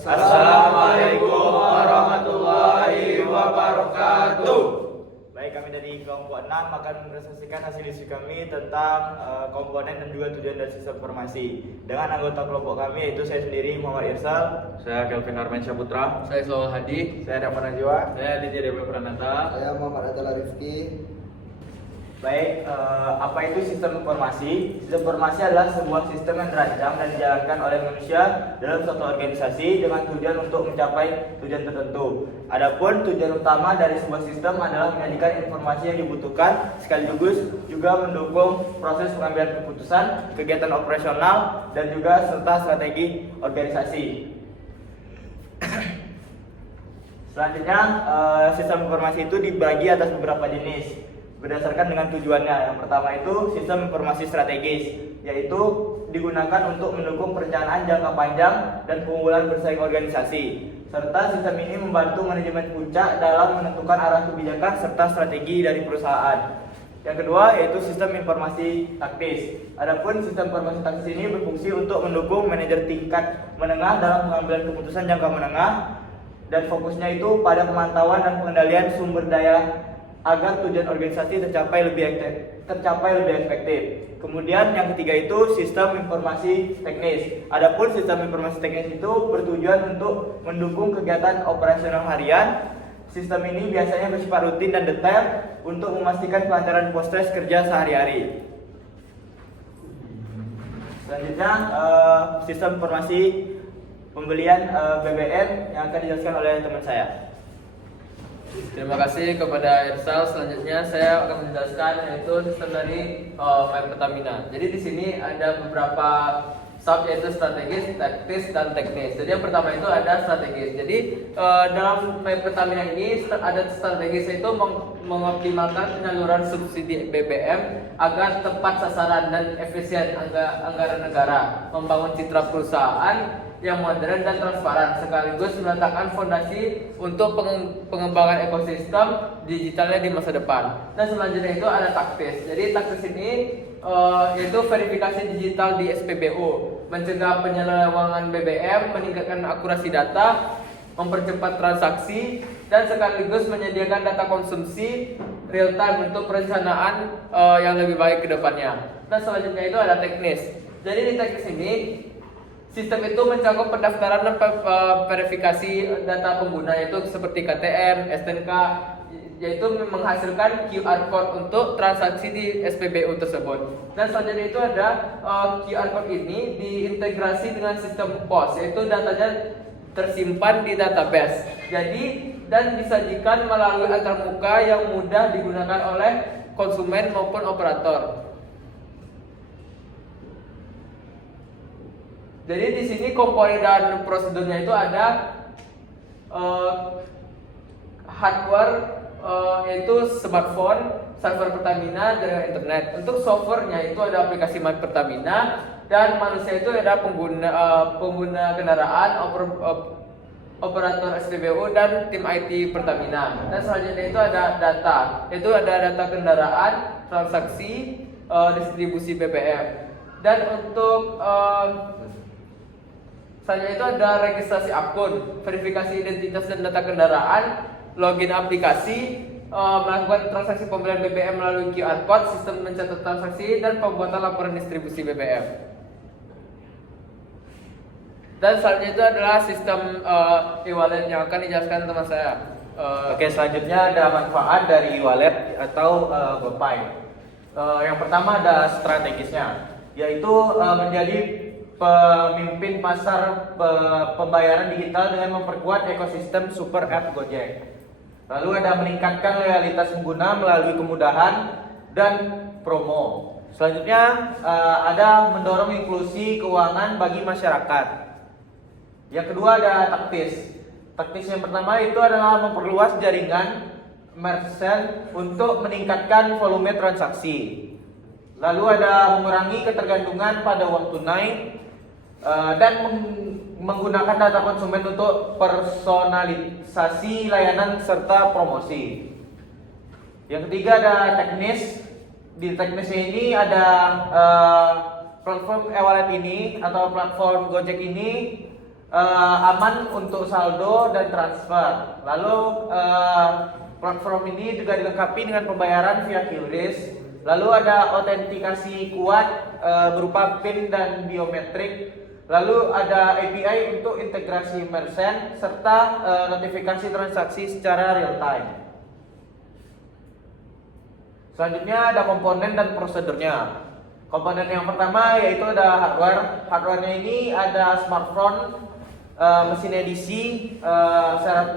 Assalamualaikum warahmatullahi wabarakatuh. Baik, kami dari kelompok 6 akan mempresentasikan hasil diskusi kami tentang komponen dan juga tujuan dari sistem informasi dengan anggota kelompok kami, yaitu saya sendiri Muhammad Irsal, Saya Kelvin Armansyah Putra. Saya Solal Hadi. saya Davan Najwa. Saya Aditya Dewa Pranata. Saya Muhammad Atala Rifki. Baik, apa itu sistem informasi? Sistem informasi adalah sebuah sistem yang dirancang dan dijalankan oleh manusia dalam suatu organisasi dengan tujuan untuk mencapai tujuan tertentu. Adapun tujuan utama dari sebuah sistem adalah menyajikan informasi yang dibutuhkan sekaligus juga mendukung proses pengambilan keputusan, kegiatan operasional, dan juga serta strategi organisasi. Selanjutnya, sistem informasi itu dibagi atas beberapa jenis berdasarkan dengan tujuannya. Yang pertama itu sistem informasi strategis, yaitu digunakan untuk mendukung perencanaan jangka panjang dan keunggulan bersaing organisasi, serta sistem ini membantu manajemen puncak dalam menentukan arah kebijakan serta strategi dari perusahaan. Yang kedua yaitu sistem informasi taktis. Adapun sistem informasi taktis ini berfungsi untuk mendukung manajer tingkat menengah dalam pengambilan keputusan jangka menengah, dan fokusnya itu pada pemantauan dan pengendalian sumber daya agar tujuan organisasi tercapai lebih efektif. Kemudian yang ketiga itu sistem informasi teknis. Adapun sistem informasi teknis itu bertujuan untuk mendukung kegiatan operasional harian. Sistem ini biasanya bersifat rutin dan detail untuk memastikan kelancaran proses kerja sehari-hari. Selanjutnya sistem informasi pembelian BBM yang akan dijelaskan oleh teman saya. Terima kasih kepada Irsal. Selanjutnya saya akan menjelaskan yaitu sistem dari My Pertamina. Jadi di sini ada beberapa sub, yaitu strategis, taktis, dan teknis. Jadi yang pertama itu ada strategis. Jadi dalam My Pertamina ini ada strategis, yaitu mengoptimalkan penyaluran subsidi BBM agar tepat sasaran dan efisien anggaran negara, membangun citra perusahaan yang modern dan transparan, sekaligus meletakkan fondasi untuk pengembangan ekosistem digitalnya di masa depan. Dan selanjutnya itu ada taktis. Jadi taktis ini yaitu verifikasi digital di SPBU, mencegah penyelewengan BBM, meningkatkan akurasi data, mempercepat transaksi, dan sekaligus menyediakan data konsumsi real time untuk perencanaan yang lebih baik ke depannya. Dan selanjutnya itu ada teknis. Jadi di teknis ini sistem itu mencakup pendaftaran dan verifikasi data pengguna, yaitu seperti KTM, STNK, yaitu menghasilkan QR code untuk transaksi di SPBU tersebut. Dan selanjutnya itu ada QR code ini diintegrasi dengan sistem POS, yaitu datanya tersimpan di database. Jadi dan disajikan melalui antarmuka yang mudah digunakan oleh konsumen maupun operator. Jadi di sini komponen dan prosedurnya itu ada hardware, yaitu smartphone, server Pertamina, jaringan internet. Untuk softwarenya itu ada aplikasi My Pertamina, dan manusia itu ada pengguna kendaraan, operator SPBU, dan tim IT Pertamina. Dan selanjutnya itu ada data, yaitu ada data kendaraan, transaksi, distribusi BBM. Dan untuk selanjutnya itu ada registrasi akun, verifikasi identitas dan data kendaraan, login aplikasi, melakukan transaksi pembelian BBM melalui QR code, sistem mencatat transaksi, dan pembuatan laporan distribusi BBM. Dan selanjutnya itu adalah sistem e-wallet yang akan dijelaskan teman saya. Oke, selanjutnya ada manfaat dari e-wallet atau GoPay. Yang pertama ada strategisnya, yaitu menjadi pemimpin pasar pembayaran digital dengan memperkuat ekosistem super app Gojek. Lalu ada meningkatkan loyalitas pengguna melalui kemudahan dan promo. Selanjutnya ada mendorong inklusi keuangan bagi masyarakat. Yang kedua ada taktis. Taktis yang pertama itu adalah memperluas jaringan merchant untuk meningkatkan volume transaksi. Lalu ada mengurangi ketergantungan pada uang tunai, dan menggunakan data konsumen untuk personalisasi layanan serta promosi. Yang ketiga ada teknis. Di teknisnya ini ada platform e-wallet ini atau platform Gojek ini aman untuk saldo dan transfer. Lalu platform ini juga dilengkapi dengan pembayaran via QRIS. Lalu ada autentikasi kuat berupa PIN dan biometrik. Lalu ada API untuk integrasi merchant serta notifikasi transaksi secara real time. Selanjutnya ada komponen dan prosedurnya. Komponen yang pertama yaitu ada hardware. Hardwarenya ini ada smartphone, mesin edisi,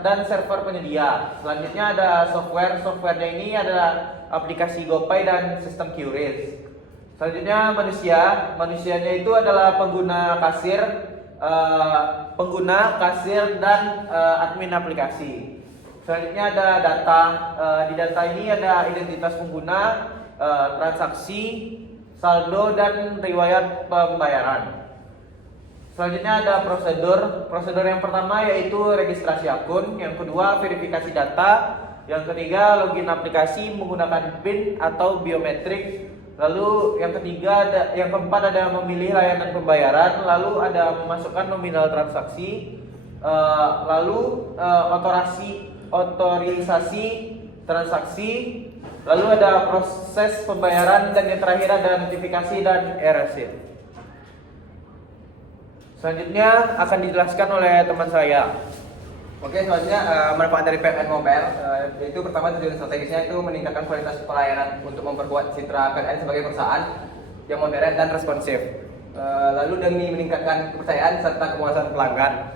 dan server penyedia. Selanjutnya ada software. Softwarenya ini adalah aplikasi GoPay dan sistem QRIS. Selanjutnya manusianya itu adalah pengguna kasir dan admin aplikasi. Selanjutnya ada data. Di data ini ada identitas pengguna, transaksi, saldo dan riwayat pembayaran. Selanjutnya ada prosedur. Prosedur yang pertama yaitu registrasi akun, yang kedua verifikasi data, yang ketiga login aplikasi menggunakan PIN atau biometrik. Lalu yang keempat ada memilih layanan pembayaran, lalu ada memasukkan nominal transaksi, lalu otorisasi transaksi, lalu ada proses pembayaran, dan yang terakhir ada notifikasi dan e-receipt. Selanjutnya akan dijelaskan oleh teman saya. Oke, selanjutnya manfaat dari PLN Mobile, yaitu pertama tujuan strategisnya itu meningkatkan kualitas pelayanan untuk memperkuat citra PLN sebagai perusahaan yang modern dan responsif. Lalu demi meningkatkan kepercayaan serta kepuasan pelanggan.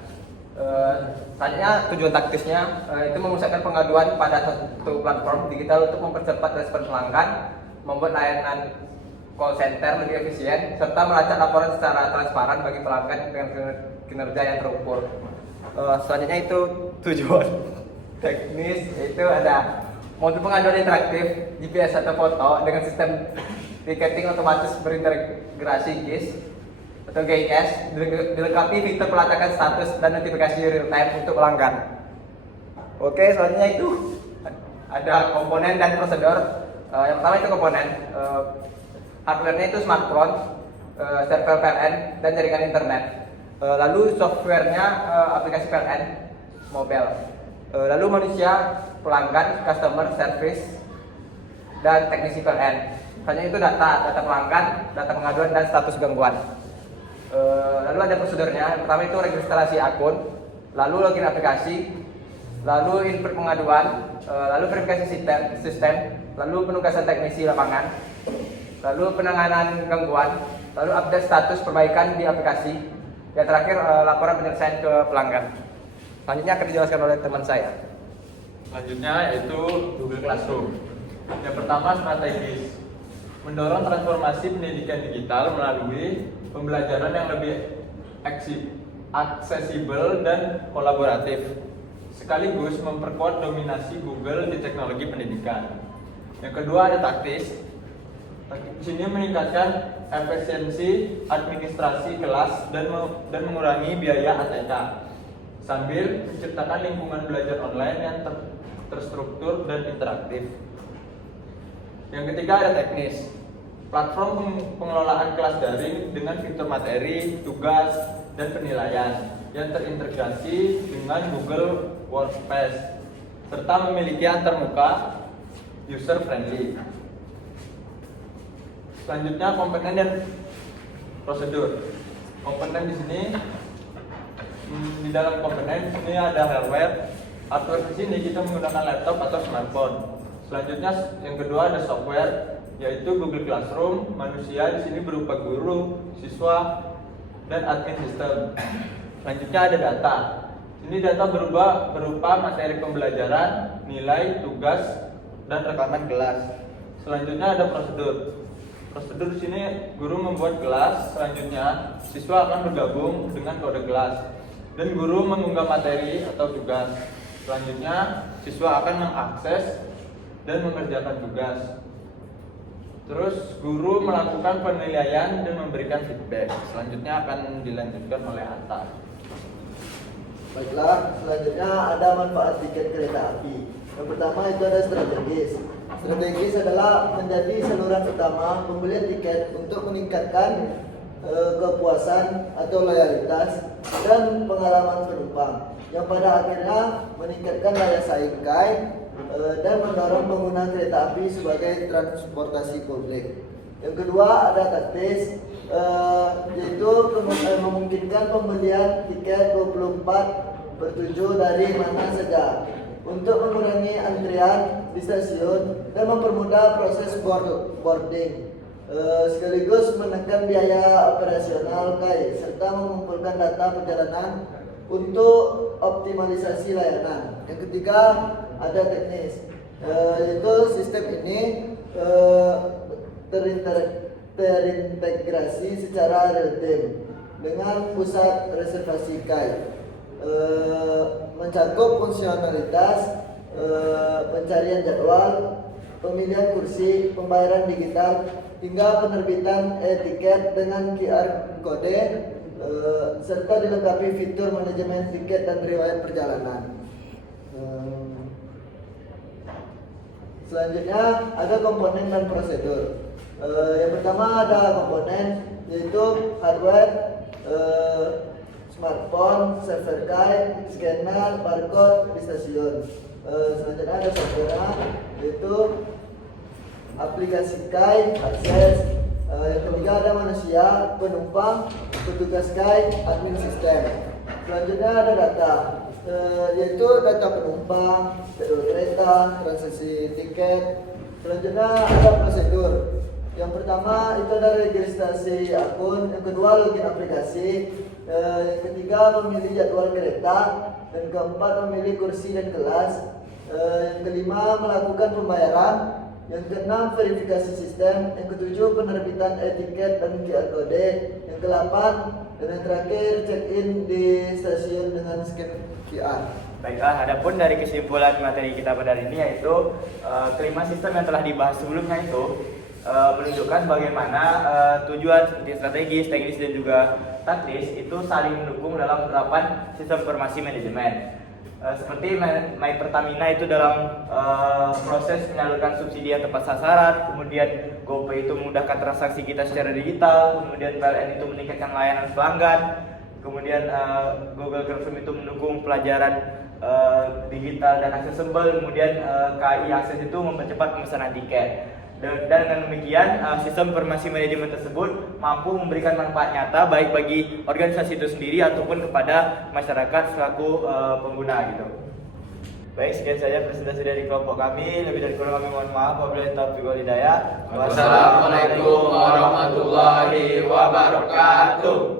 Selanjutnya tujuan taktisnya itu memusatkan pengaduan pada satu platform digital untuk mempercepat respon pelanggan, membuat layanan call center lebih efisien, serta melacak laporan secara transparan bagi pelanggan dengan kinerja yang terukur. Selanjutnya itu tujuan teknis, yaitu ada modul pengaduan interaktif GPS atau foto dengan sistem tiketing otomatis berintegrasi GIS atau GIS, dilengkapi fitur pelacakan status dan notifikasi real time untuk pelanggan. Oke, selanjutnya itu ada komponen dan prosedur. Yang pertama itu komponen. Hardware-nya itu smartphone, server PLN, dan jaringan internet. Lalu softwarenya aplikasi PLN mobile. Lalu manusia, pelanggan, customer service, dan teknisi PLN. Selanjutnya itu data pelanggan, data pengaduan, dan status gangguan. Lalu ada prosedurnya. Yang pertama itu registrasi akun, lalu login aplikasi, lalu input pengaduan, lalu verifikasi sistem, lalu penugasan teknisi lapangan, lalu penanganan gangguan, lalu update status perbaikan di aplikasi. Yang terakhir laporan penyelesaian ke pelanggan. Selanjutnya akan dijelaskan oleh teman saya. Selanjutnya yaitu Google Classroom. Yang pertama strategis, mendorong transformasi pendidikan digital melalui pembelajaran yang lebih aksesibel dan kolaboratif, sekaligus memperkuat dominasi Google di teknologi pendidikan. Yang kedua ada taktis. Di sini meningkatkan efisiensi administrasi kelas dan mengurangi biaya ATK sambil menciptakan lingkungan belajar online yang terstruktur dan interaktif. Yang ketiga ada teknis. Platform pengelolaan kelas daring dengan fitur materi, tugas, dan penilaian yang terintegrasi dengan Google Workspace serta memiliki antarmuka user friendly. Selanjutnya komponen dan prosedur. Komponen di sini di dalam komponen sini ada hardware. Hardware di sini kita menggunakan laptop atau smartphone. Selanjutnya yang kedua ada software, yaitu Google Classroom. Manusia di sini berupa guru, siswa, dan admin sistem. Selanjutnya ada data. Ini data berupa materi pembelajaran, nilai, tugas, dan rekaman kelas. Selanjutnya ada prosedur. Prosedur di sini guru membuat kelas, selanjutnya siswa akan bergabung dengan kode kelas dan guru mengunggah materi atau tugas. Selanjutnya siswa akan mengakses dan mengerjakan tugas. Terus guru melakukan penilaian dan memberikan feedback. Selanjutnya akan dilanjutkan oleh Atta. Baiklah, selanjutnya ada manfaat tiket kereta api. Yang pertama itu ada strategis. Strategis adalah menjadi saluran utama pembelian tiket untuk meningkatkan kepuasan atau loyalitas, dan pengalaman penumpang yang pada akhirnya meningkatkan daya saing KAI dan mendorong pengguna kereta api sebagai transportasi publik. Yang kedua ada taktis, yaitu memungkinkan pembelian tiket 24/7 dari mana saja untuk mengurangi antrian di stasiun dan mempermudah proses boarding, sekaligus menekan biaya operasional KAI serta mengumpulkan data perjalanan untuk optimalisasi layanan. Yang ketiga ada teknis, yaitu sistem ini terintegrasi secara real time dengan pusat reservasi KAI, mencakup fungsionalitas pencarian jadwal, pemilihan kursi, pembayaran digital, hingga penerbitan e-tiket dengan QR kode, serta dilengkapi fitur manajemen tiket dan riwayat perjalanan. Selanjutnya ada komponen dan prosedur. Yang pertama ada komponen, yaitu hardware, smartphone, server KAI, scanner, barcode di stasiun. Selanjutnya ada software, yaitu aplikasi KAI, akses. Yang ketiga ada manusia, penumpang, petugas KAI, admin sistem. Selanjutnya ada data, yaitu data penumpang, jadwal kereta, transaksi tiket. Selanjutnya ada prosedur. Yang pertama itu ada registrasi akun, yang kedua login aplikasi, yang ketiga memilih jadwal kereta, dan keempat memilih kursi dan kelas, yang kelima melakukan pembayaran, yang keenam verifikasi sistem, yang ketujuh penerbitan e-tiket dan QR kode, yang kedelapan dan yang terakhir check-in di stasiun dengan scan QR. Baiklah, adapun dari kesimpulan materi kita pada hari ini yaitu kelima sistem yang telah dibahas sebelumnya itu menunjukkan bagaimana tujuan seperti strategis, teknis dan juga taktis itu saling mendukung dalam penerapan sistem informasi manajemen. Seperti My Pertamina itu dalam proses menyalurkan subsidi yang tepat sasaran, kemudian GoPay itu memudahkan transaksi kita secara digital, kemudian PLN itu meningkatkan layanan pelanggan, kemudian Google Classroom itu mendukung pelajaran digital dan aksesibel, kemudian KAI Akses itu mempercepat pemesanan tiket. Dan dengan demikian sistem informasi manajemen tersebut mampu memberikan manfaat nyata baik bagi organisasi itu sendiri ataupun kepada masyarakat selaku pengguna gitu. Baik, sekian saja presentasi dari kelompok kami. Lebih dari kurang kami mohon maaf. Wabillahi taufiq wal hidayah. Wassalamualaikum warahmatullahi wabarakatuh.